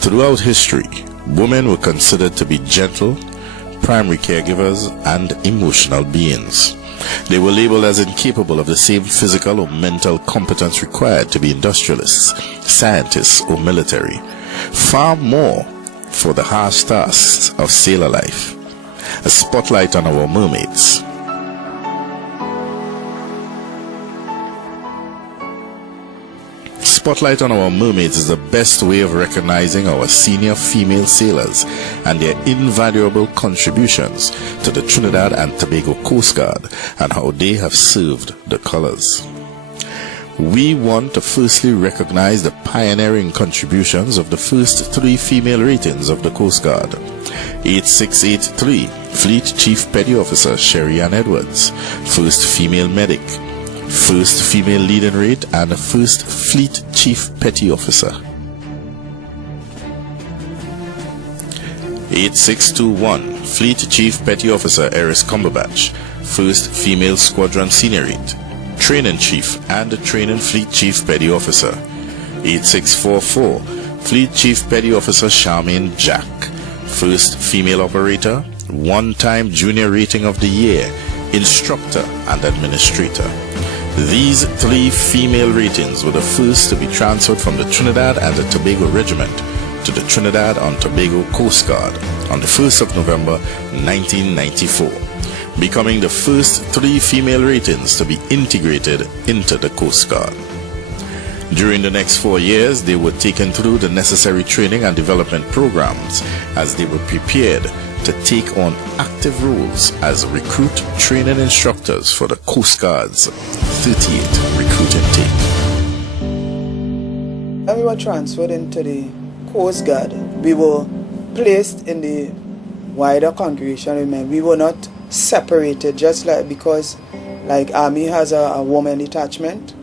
Throughout history, women were considered to be gentle, primary caregivers, and emotional beings. They were labeled as incapable of the same physical or mental competence required to be industrialists, scientists, or military. Far more for the harsh tasks of sailor life. A spotlight on our mermaids. Spotlight on our mermaids is the best way of recognizing our senior female sailors and their invaluable contributions to the Trinidad and Tobago Coast Guard and how they have served the colors. We want to firstly recognize the pioneering contributions of the first 3 female ratings of the Coast Guard. 8683, Fleet Chief Petty Officer Sherry Ann Edwards, first female medic, first female leading rate, and first Fleet Chief Petty Officer. 8621, Fleet Chief Petty Officer Eris Cumberbatch, first female squadron senior rate, Training Chief and Training Fleet Chief Petty Officer. 8644, Fleet Chief Petty Officer Charmaine Jack, first female operator, one-time Junior Rating of the Year, Instructor and Administrator. These 3 female ratings were the first to be transferred from the Trinidad and the Tobago Regiment to the Trinidad and Tobago Coast Guard on the 1st of November 1994, becoming the first 3 female ratings to be integrated into the Coast Guard. During the next 4 years, they were taken through the necessary training and development programs as they were prepared to take on active roles as recruit training instructors for the Coast Guard's 38th recruit intake. When we were transferred into the Coast Guard, we were placed in the wider congregation. Remember, we were not separated, just like because like Army has a woman detachment,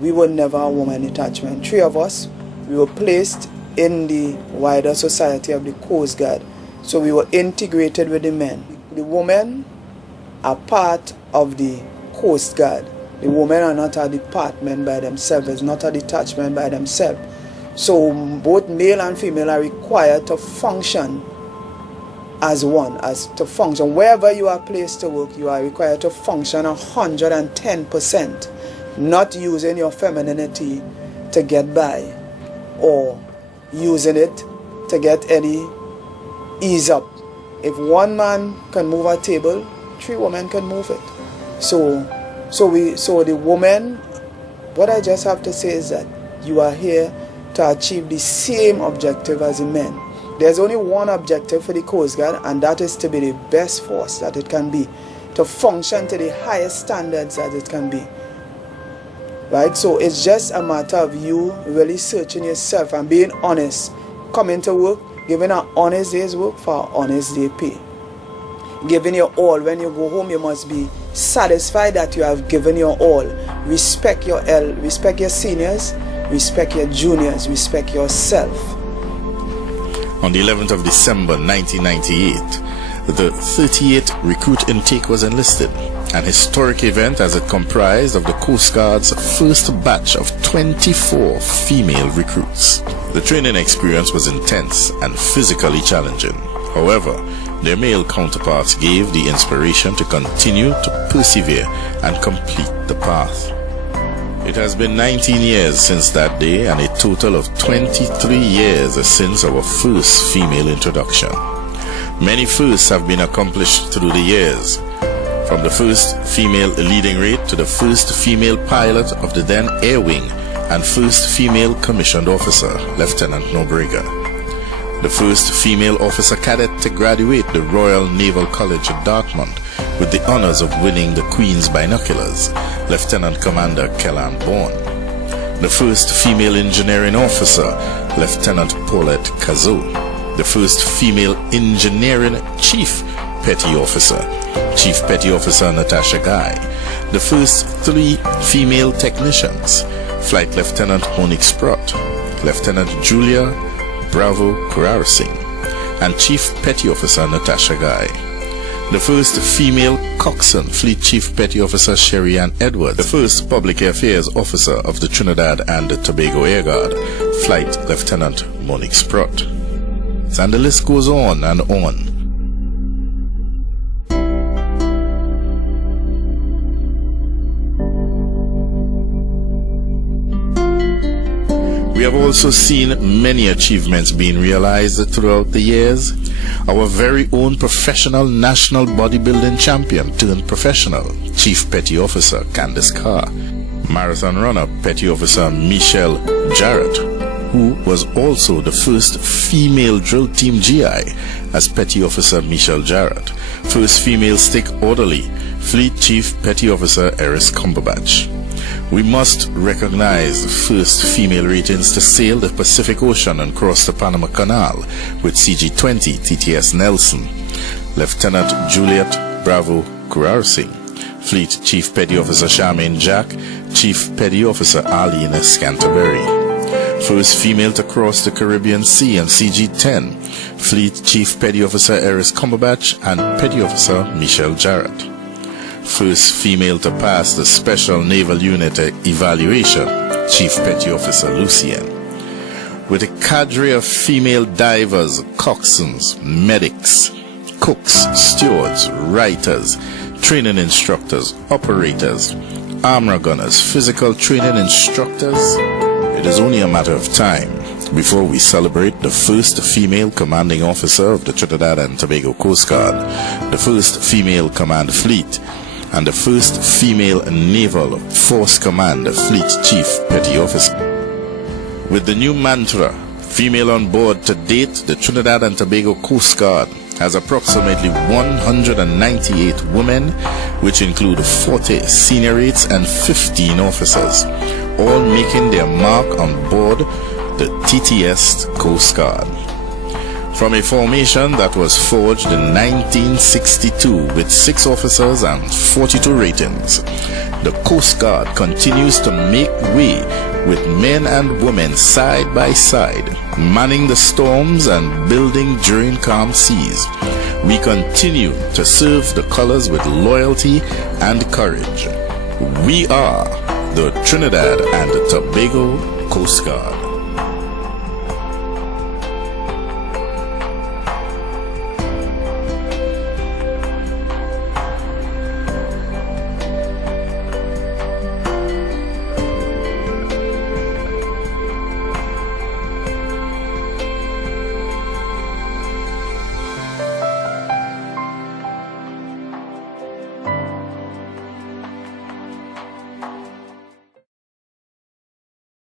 we were never a woman detachment. 3 of us, we were placed in the wider society of the Coast Guard. So we were integrated with the men. The women are part of the Coast Guard. The women are not a department by themselves, it's not a detachment by themselves. So both male and female are required to function as one, as to function. Wherever you are placed to work, you are required to function 110%, not using your femininity to get by or using it to get any ease up. If one man can move a table, 3 women can move it. So the women, what I just have to say is that you are here to achieve the same objective as the men. There's only one objective for the Coast Guard, and that is to be the best force that it can be, to function to the highest standards that it can be. Right? So it's just a matter of you really searching yourself and being honest, coming to work, giving an honest day's work for an honest day pay. Giving your all. When you go home, you must be satisfied that you have given your all. Respect your respect your seniors, respect your juniors, respect yourself. On the 11th of December 1998, the 38th recruit intake was enlisted, an historic event as it comprised of the Coast Guard's first batch of 24 female recruits. The training experience was intense and physically challenging. However, their male counterparts gave the inspiration to continue to persevere and complete the path. It has been 19 years since that day and a total of 23 years since our first female introduction. Many firsts have been accomplished through the years, from the first female leading rate to the first female pilot of the then Air Wing and first female commissioned officer, Lieutenant Nobrega. The first female officer cadet to graduate the Royal Naval College at Dartmouth with the honors of winning the Queen's Binoculars, Lieutenant Commander Kellan Bourne. The first female engineering officer, Lieutenant Paulette Cazot. The first female engineering chief petty officer, Chief Petty Officer Natasha Guy. The first 3 female technicians, Flight Lieutenant Monique Sprott, Lieutenant Julia Bravo Kurarasing, and Chief Petty Officer Natasha Guy. The first female coxswain, Fleet Chief Petty Officer Sherry Ann Edwards. The first Public Affairs Officer of the Trinidad and Tobago Air Guard, Flight Lieutenant Monique Sprott. achievements, and the list goes on and on. We have also seen many achievements being realized throughout the years. Our very own professional national bodybuilding champion turned professional, Chief Petty Officer Candice Carr. Marathon runner Petty Officer Michelle Jarrett, who was also the first female drill team GI as Petty Officer Michelle Jarrett. First female stick orderly, Fleet Chief Petty Officer Eris Cumberbatch. We must recognize the first female ratings to sail the Pacific Ocean and cross the Panama Canal with CG-20 TTS Nelson, Lieutenant Juliet Bravo Kurar-Singh, Fleet Chief Petty Officer Charmaine Jack, Chief Petty Officer Arlene Scanterbury. First female to cross the Caribbean Sea on CG-10, Fleet Chief Petty Officer Eris Cumberbatch and Petty Officer Michelle Jarrett. First female to pass the Special Naval Unit evaluation, Chief Petty Officer Lucien. With a cadre of female divers, coxswains, medics, cooks, stewards, writers, training instructors, operators, armor gunners, physical training instructors, it is only a matter of time before we celebrate the first female commanding officer of the Trinidad and Tobago Coast Guard, the first female command fleet, and the first female Naval Force Command Fleet Chief Petty Officer. With the new mantra, female on board, to date, the Trinidad and Tobago Coast Guard has approximately 198 women, which include 40 seniorites and 15 officers, all making their mark on board the TTS Coast Guard. From a formation that was forged in 1962 with 6 officers and 42 ratings, the Coast Guard continues to make way with men and women side by side, manning the storms and building during calm seas. We continue to serve the colors with loyalty and courage. We are the Trinidad and Tobago Coast Guard.